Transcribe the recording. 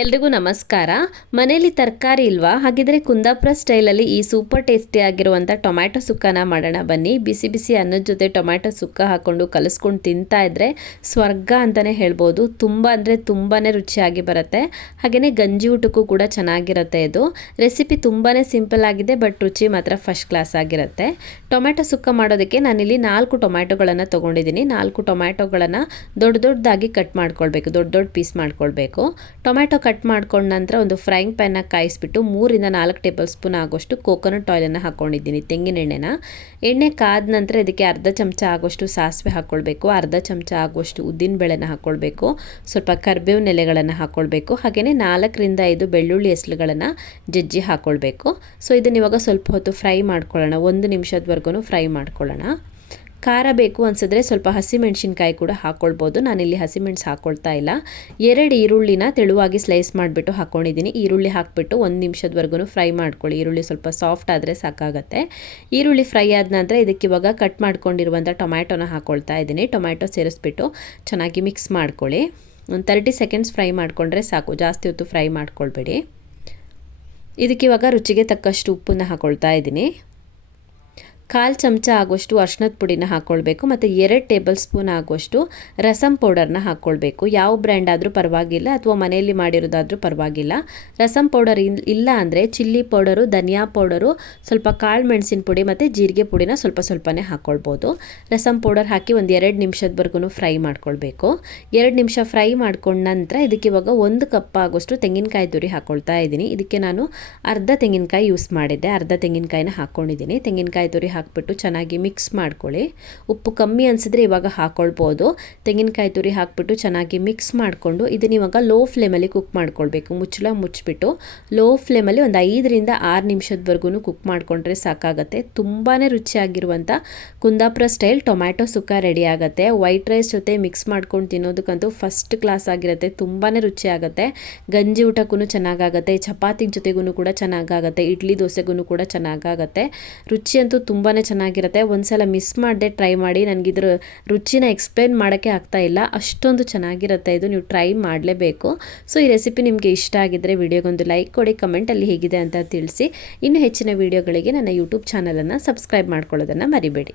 ಎಲ್ರಿಗೂ ನಮಸ್ಕಾರ. ಮನೇಲಿ ತರಕಾರಿ ಇಲ್ವಾ? ಹಾಗಿದ್ರೆ ಕುಂದಾಪುರ ಸ್ಟೈಲಲ್ಲಿ ಈ ಸೂಪರ್ ಟೇಸ್ಟಿ ಆಗಿರುವಂಥ ಟೊಮ್ಯಾಟೊ ಸುಕ್ಕನ ಮಾಡೋಣ ಬನ್ನಿ. ಬಿಸಿ ಬಿಸಿ ಅನ್ನದ ಜೊತೆ ಟೊಮ್ಯಾಟೊ ಸುಕ್ಕ ಹಾಕ್ಕೊಂಡು ಕಲಿಸ್ಕೊಂಡು ತಿಂತಾ ಇದ್ದರೆ ಸ್ವರ್ಗ ಅಂತಲೇ ಹೇಳ್ಬೋದು. ತುಂಬ ಅಂದರೆ ತುಂಬಾ ರುಚಿಯಾಗಿ ಬರುತ್ತೆ. ಹಾಗೆಯೇ ಗಂಜಿ ಊಟಕ್ಕೂ ಕೂಡ ಚೆನ್ನಾಗಿರುತ್ತೆ. ಇದು ರೆಸಿಪಿ ತುಂಬಾ ಸಿಂಪಲ್ ಆಗಿದೆ, ಬಟ್ ರುಚಿ ಮಾತ್ರ ಫಸ್ಟ್ ಕ್ಲಾಸ್ ಆಗಿರುತ್ತೆ. ಟೊಮ್ಯಾಟೊ ಸುಕ್ಕ ಮಾಡೋದಕ್ಕೆ ನಾನಿಲ್ಲಿ 4 ಟೊಮ್ಯಾಟೊಗಳನ್ನು ತೊಗೊಂಡಿದ್ದೀನಿ. 4 ಟೊಮ್ಯಾಟೊಗಳನ್ನು ದೊಡ್ಡದಾಗಿ ಕಟ್ ಮಾಡ್ಕೊಳ್ಬೇಕು, ದೊಡ್ಡ ಪೀಸ್ ಮಾಡ್ಕೊಳ್ಬೇಕು. ಟೊಮ್ಯಾಟೊ ಕಟ್ ಮಾಡ್ಕೊಂಡ ನಂತರ ಒಂದು ಫ್ರೈಯಿಂಗ್ ಪ್ಯಾನ್ನ ಕಾಯಿಸ್ಬಿಟ್ಟು 3 ರಿಂದ 4 ಟೇಬಲ್ ಸ್ಪೂನ್ ಆಗೋಷ್ಟು ಕೋಕೋನಟ್ ಆಯಿಲನ್ನು ಹಾಕ್ಕೊಂಡಿದ್ದೀನಿ, ತೆಂಗಿನ ಎಣ್ಣೆನ. ಎಣ್ಣೆ ಕಾದ ನಂತರ ಇದಕ್ಕೆ ಅರ್ಧ ಚಮಚ ಆಗೋಷ್ಟು ಸಾಸಿವೆ ಹಾಕ್ಕೊಳ್ಬೇಕು, ಅರ್ಧ ಚಮಚ ಆಗೋಷ್ಟು ಉದ್ದಿನ ಬೇಳೆನ ಹಾಕ್ಕೊಳ್ಬೇಕು, ಸ್ವಲ್ಪ ಕರಿಬೇವಿನ ಎಲೆಗಳನ್ನು ಹಾಕ್ಕೊಳ್ಬೇಕು, ಹಾಗೆಯೇ 4 ರಿಂದ 5 ಬೆಳ್ಳುಳ್ಳಿ ಎಸ್ಳುಗಳನ್ನು ಜಜ್ಜಿ ಹಾಕ್ಕೊಳ್ಬೇಕು. ಸೊ ಇದನ್ನ ಇವಾಗ ಸ್ವಲ್ಪ ಹೊತ್ತು ಫ್ರೈ ಮಾಡ್ಕೊಳ್ಳೋಣ, 1 ನಿಮಿಷದವರೆಗೂ ಫ್ರೈ ಮಾಡ್ಕೊಳ್ಳೋಣ. ಖಾರ ಬೇಕು ಅನಿಸಿದ್ರೆ ಸ್ವಲ್ಪ ಹಸಿಮೆಣಸಿನ್ಕಾಯಿ ಕೂಡ ಹಾಕ್ಕೊಳ್ಬೋದು. ನಾನಿಲ್ಲಿ ಹಸಿಮೆಣಸು ಹಾಕ್ಕೊಳ್ತಾ ಇಲ್ಲ. 2 ಈರುಳ್ಳಿನ ತೆಳುವಾಗಿ ಸ್ಲೈಸ್ ಮಾಡಿಬಿಟ್ಟು ಹಾಕ್ಕೊಂಡಿದ್ದೀನಿ. ಈರುಳ್ಳಿ ಹಾಕಿಬಿಟ್ಟು 1 ನಿಮಿಷದವರೆಗೂ ಫ್ರೈ ಮಾಡ್ಕೊಳ್ಳಿ. ಈರುಳ್ಳಿ ಸ್ವಲ್ಪ ಸಾಫ್ಟ್ ಆದರೆ ಸಾಕಾಗುತ್ತೆ. ಈರುಳ್ಳಿ ಫ್ರೈ ಆದ ನಂತರ ಇದಕ್ಕೆ ಇವಾಗ ಕಟ್ ಮಾಡ್ಕೊಂಡಿರುವಂಥ ಟೊಮ್ಯಾಟೊನ ಹಾಕ್ಕೊಳ್ತಾ ಇದ್ದೀನಿ. ಟೊಮ್ಯಾಟೊ ಸೇರಿಸ್ಬಿಟ್ಟು ಚೆನ್ನಾಗಿ ಮಿಕ್ಸ್ ಮಾಡ್ಕೊಳ್ಳಿ. ಒಂದು 30 ಸೆಕೆಂಡ್ಸ್ ಫ್ರೈ ಮಾಡಿಕೊಂಡ್ರೆ ಸಾಕು, ಜಾಸ್ತಿ ಹೊತ್ತು ಫ್ರೈ ಮಾಡ್ಕೊಳ್ಬೇಡಿ. ಇದಕ್ಕೆ ಇವಾಗ ರುಚಿಗೆ ತಕ್ಕಷ್ಟು ಉಪ್ಪನ್ನು ಹಾಕ್ಕೊಳ್ತಾ ಇದ್ದೀನಿ. 1/4 ಚಮಚ ಆಗುವಷ್ಟು ಅರಿಶಿಣದ ಪುಡಿನ ಹಾಕ್ಕೊಳ್ಬೇಕು ಮತ್ತು 2 ಟೇಬಲ್ ಸ್ಪೂನ್ ಆಗುವಷ್ಟು ರಸಮ್ ಪೌಡರ್ನ ಹಾಕ್ಕೊಳ್ಬೇಕು. ಯಾವ ಬ್ರ್ಯಾಂಡ್ ಆದರೂ ಪರವಾಗಿಲ್ಲ ಅಥವಾ ಮನೆಯಲ್ಲಿ ಮಾಡಿರೋದಾದರೂ ಪರವಾಗಿಲ್ಲ. ರಸಮ್ ಪೌಡರ್ ಇಲ್ಲ ಅಂದರೆ ಚಿಲ್ಲಿ ಪೌಡರು, ಧನಿಯಾ ಪೌಡರು, ಸ್ವಲ್ಪ ಕಾಳು ಮೆಣಸಿನ ಪುಡಿ ಮತ್ತು ಜೀರಿಗೆ ಪುಡಿನ ಸ್ವಲ್ಪನೇ ಹಾಕ್ಕೊಳ್ಬೋದು. ರಸಮ್ ಪೌಡರ್ ಹಾಕಿ ಒಂದು 2 ನಿಮಿಷದವರೆಗೂ ಫ್ರೈ ಮಾಡ್ಕೊಳ್ಬೇಕು. 2 ನಿಮಿಷ ಫ್ರೈ ಮಾಡ್ಕೊಂಡ ನಂತರ ಇದಕ್ಕೆ ಇವಾಗ 1 ಕಪ್ ಆಗುವಷ್ಟು ತೆಂಗಿನಕಾಯಿ ತುರಿ ಹಾಕ್ಕೊಳ್ತಾ ಇದ್ದೀನಿ. ಇದಕ್ಕೆ ನಾನು ಅರ್ಧ ತೆಂಗಿನಕಾಯಿ ಯೂಸ್ ಮಾಡಿದ್ದೆ, ಅರ್ಧ ತೆಂಗಿನಕಾಯಿನ ಹಾಕ್ಕೊಂಡಿದ್ದೀನಿ. ತೆಂಗಿನಕಾಯಿ ತುರಿ ಹಾಕ್ಬಿಟ್ಟು ಚೆನ್ನಾಗಿ ಮಿಕ್ಸ್ ಮಾಡ್ಕೊಳ್ಳಿ. ಉಪ್ಪು ಕಮ್ಮಿ ಅನಿಸಿದ್ರೆ ಇವಾಗ ಹಾಕ್ಕೊಳ್ಬೋದು. ತೆಂಗಿನಕಾಯಿ ತುರಿ ಹಾಕ್ಬಿಟ್ಟು ಚೆನ್ನಾಗಿ ಮಿಕ್ಸ್ ಮಾಡಿಕೊಂಡು ಇದನ್ನ ಇವಾಗ ಲೋ ಫ್ಲೇಮಲ್ಲಿ ಕುಕ್ ಮಾಡ್ಕೊಳ್ಬೇಕು. ಮುಚ್ಚಳ ಮುಚ್ಚಿಬಿಟ್ಟು ಲೋ ಫ್ಲೇಮಲ್ಲಿ ಒಂದು 5 ರಿಂದ 6 ನಿಮಿಷದವರೆಗೂ ಕುಕ್ ಮಾಡಿಕೊಂಡ್ರೆ ಸಾಕಾಗುತ್ತೆ. ತುಂಬಾ ರುಚಿಯಾಗಿರುವಂಥ ಕುಂದಾಪುರ ಸ್ಟೈಲ್ ಟೊಮ್ಯಾಟೊ ಸುಕ್ಕ ರೆಡಿ ಆಗುತ್ತೆ. ವೈಟ್ ರೈಸ್ ಜೊತೆ ಮಿಕ್ಸ್ ಮಾಡ್ಕೊಂಡು ತಿನ್ನೋದಕ್ಕಂತೂ ಫಸ್ಟ್ ಕ್ಲಾಸ್ ಆಗಿರುತ್ತೆ, ತುಂಬಾ ರುಚಿಯಾಗುತ್ತೆ. ಗಂಜಿ ಊಟಕ್ಕೂ ಚೆನ್ನಾಗಾಗುತ್ತೆ, ಚಪಾತಿ ಜೊತೆಗೂ ಕೂಡ ಚೆನ್ನಾಗಾಗುತ್ತೆ, ಇಡ್ಲಿ ದೋಸೆಗೂ ಕೂಡ ಚೆನ್ನಾಗಾಗುತ್ತೆ. ರುಚಿ ಅಂತೂ ತುಂಬಾ ಚೆನ್ನಾಗಿರುತ್ತೆ. ಒಂದ್ಸಲ ಮಿಸ್ ಮಾಡದೆ ಟ್ರೈ ಮಾಡಿ. ನನಗಿದ್ರ ರುಚಿನ ಎಕ್ಸ್ಪ್ಲೇನ್ ಮಾಡೋಕ್ಕೆ ಆಗ್ತಾ ಇಲ್ಲ, ಅಷ್ಟೊಂದು ಚೆನ್ನಾಗಿರುತ್ತೆ ಇದು. ನೀವು ಟ್ರೈ ಮಾಡಲೇಬೇಕು. ಸೊ ಈ ರೆಸಿಪಿ ನಿಮಗೆ ಇಷ್ಟ ಆಗಿದ್ದರೆ ವಿಡಿಯೋಗೊಂದು ಲೈಕ್ ಕೊಡಿ, ಕಮೆಂಟಲ್ಲಿ ಹೇಗಿದೆ ಅಂತ ತಿಳಿಸಿ. ಇನ್ನು ಹೆಚ್ಚಿನ ವಿಡಿಯೋಗಳಿಗೆ ನನ್ನ ಯೂಟ್ಯೂಬ್ ಚಾನಲನ್ನು ಸಬ್ಸ್ಕ್ರೈಬ್ ಮಾಡ್ಕೊಳ್ಳೋದನ್ನು ಮರಿಬೇಡಿ.